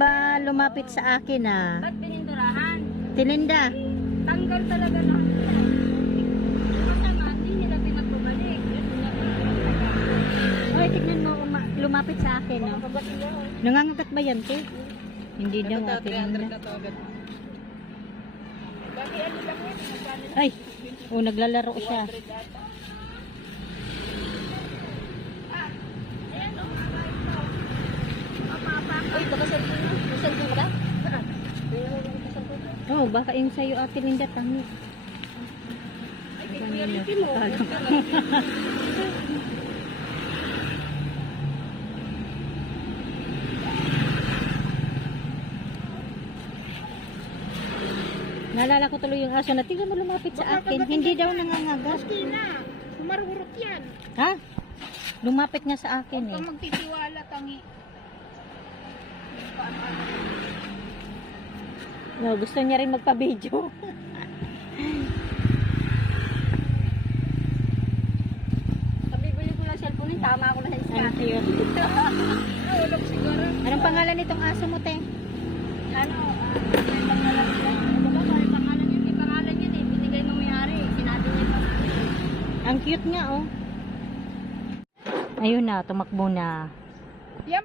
ba lumapit sa akin ah? Ba't pininturahan? Tininda. Tanggal talaga lahat nila. Masama, hindi nila pinagbabalik. Oy, tignan mo, lumapit sa akin, no? Nangangagat ba yan, te? Hindi daw, atin na. Ay, oh, naglalaro siya. Ay, baka cellphone mo. May cellphone ka ba? Oh, baka yung sa'yo, Ate Linda, tangi. Reality mo. Naalala ko tuloy yung aso na tignan mo lumapit sa akin. Hindi daw nangangagat. Hindi na. Sumarurot yan. Ha? Lumapit niya sa akin Huwag eh. kang magtitiwala, tangi. No, gusto niya rin magpa-video. Kabibili ko lang cellphone yun. Tama ako na sa Ang iska. cute. Nahulog siguro. Anong pangalan nitong aso mo, te? Ano, may pangalan yan. Diba, may pangalan yun. May pangalan yun eh. Binigay mo may-ari. Sinabi niya yung pangalan. Ang cute niya, oh. Ayun na, tumakbo na. Yan